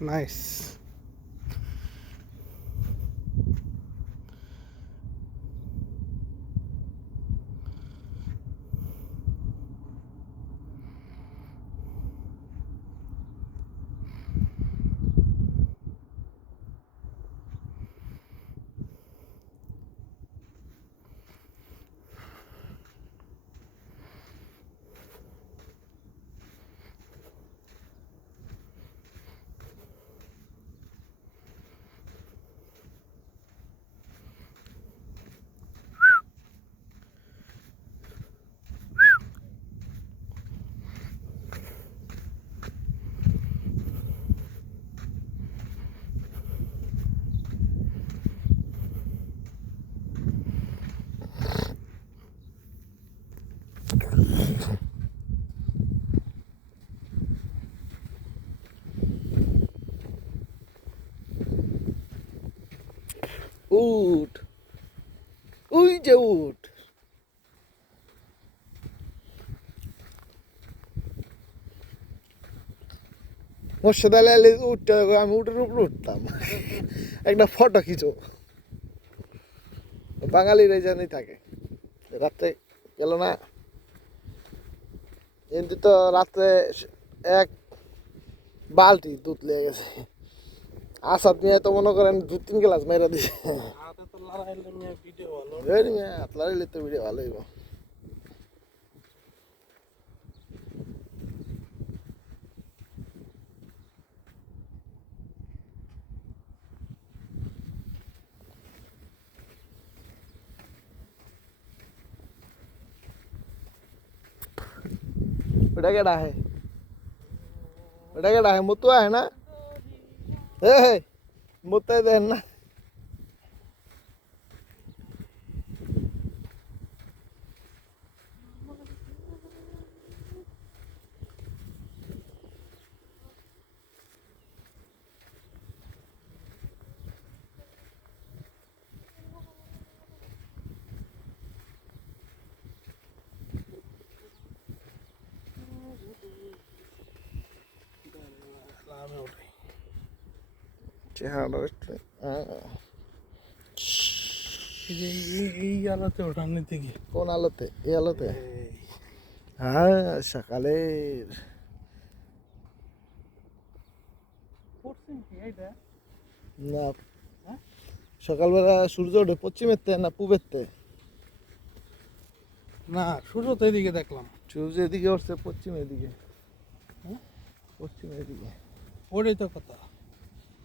Nice. উঠ, ওই যে উঠ। মোর্শেদ আলী আলী উঠতে আমি উঠের উপরে উঠতাম, একটা ফটো খিচো। বাঙালির এই জানি থাকে, রাত্রে গেল না কিন্তু তো রাত্রে এক বালতি দুধ লেগে গেছে। আসাদ নিয়ে তো মনে করেন 2-3 গ্লাস মেরে দিছে। হাতে তো লড়াইলে নিয়ে ভিডিও ভালো আপনার তো ভিডিও ভালো হইব। ওটা কেডা है? ওটা কেডা है? মুতুয়া है ना? ए মুতাই দেন না। আমি ওঠাই চেহারাটা এই আলোতে ওঠার নিতে গিয়ে কোন আলোতে? এই আলোতে? হ্যাঁ, সকালের পড়ছেন কি এইটা? না, হ্যাঁ? সকালবেলা সূর্য ওঠে পশ্চিমেরতে না পূবেরতে? না সূর্য তো এদিকে দেখলাম। সূর্য এদিকে উঠছে পশ্চিমের দিকে। হ্যাঁ? পশ্চিমের দিকে ওটাই তো কথা।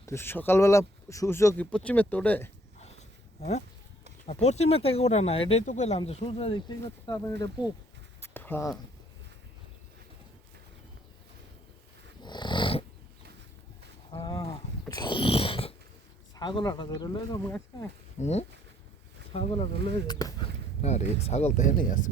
তো সকালবেলা সূর্য কি পশ্চিমেরতে ওঠে? হ্যাঁ, আর পশ্চিমে থেকে ওঠে না, এটাই তো কইলাম যে সূর্য দিক থেকে তারপরে এটা পূব। হ্যাঁ, হ্যাঁ, ছাগল আটা ধরে লয়ে যাবো আজকে। হুম। ছাগল আটা লয়ে যাবো। আরে ছাগল তো হেনেই আছে।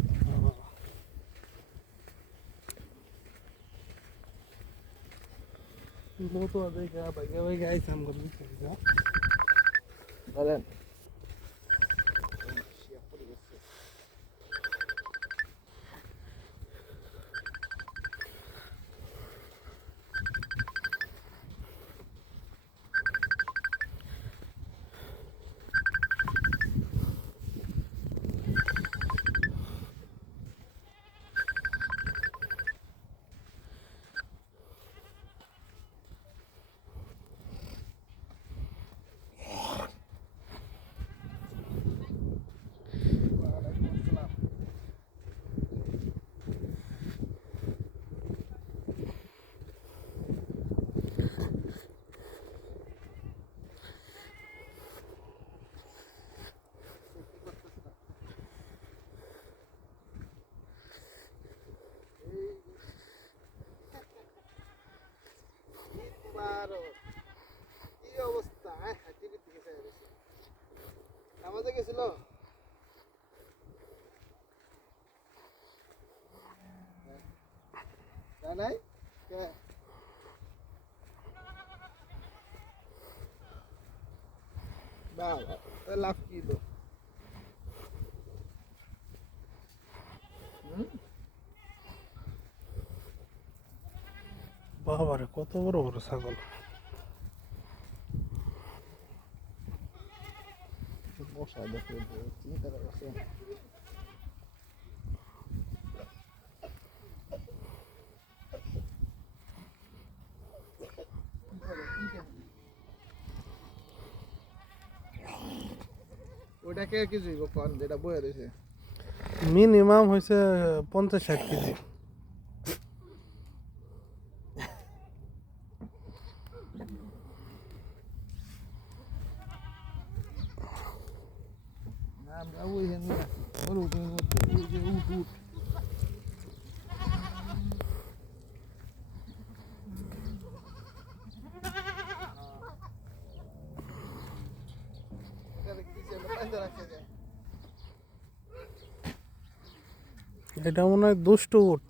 মতো দেখে বাইকে বাইকে আইসাম করবি বলেন কি অবস্থা? টিভির দিকে চাই গেছে, নামাজে গেছিল। নাই কে বাবা, লাভ কি তো? বাবারে কত বড় বড় ছাগল। মশা দেখে চিন্তা করছে। ওইটা কে কেজি কোন যেটা বয়ে রয়েছে? মিনিমাম হয়েছে 50-60 কেজি। আমরা ওই হেন ওর উপরে ওই যে উঠ উঠ এটা মনে হয় দুষ্ট উট।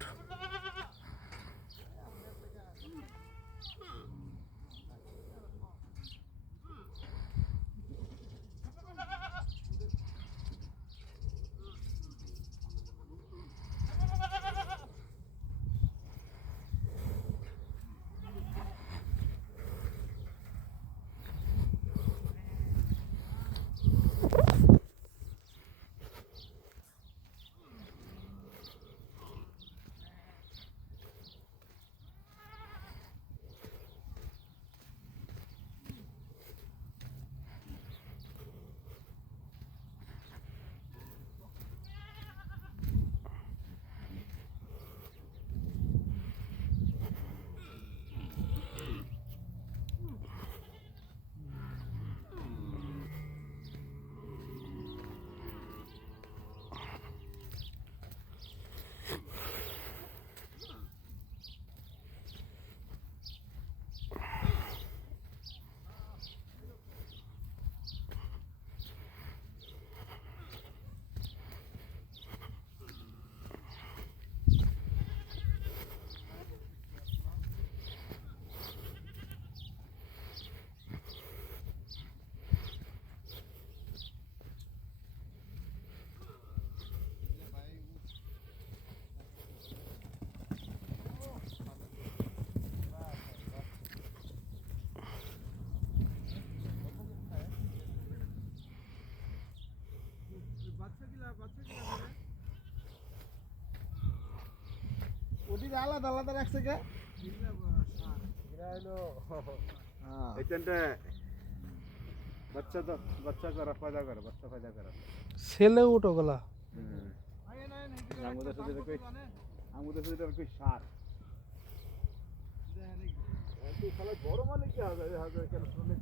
ওদিকে আলাদা আলাদা রাখছে কে? এখানটা বাচ্চা তো বাচ্চা করা পয়দা করে বাচ্চা পয়দা করে ছেলে উট ওগুলা। আমাদের সাথে কই সার তুই খালা বড় মানে কি হবে হবে কেন শুনে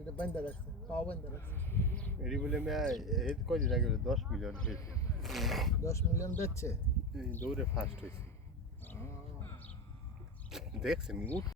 এটা বান্ধা রাখছে, পাও বান্ধা রাখছে। এডি বলে আমি এই কয়দিন আগে 10 মিলিয়ন পেয়েছি 10 মিলিয়ন দিচ্ছে। দৌড়ে ফার্স্ট হয়েছি দেখছেন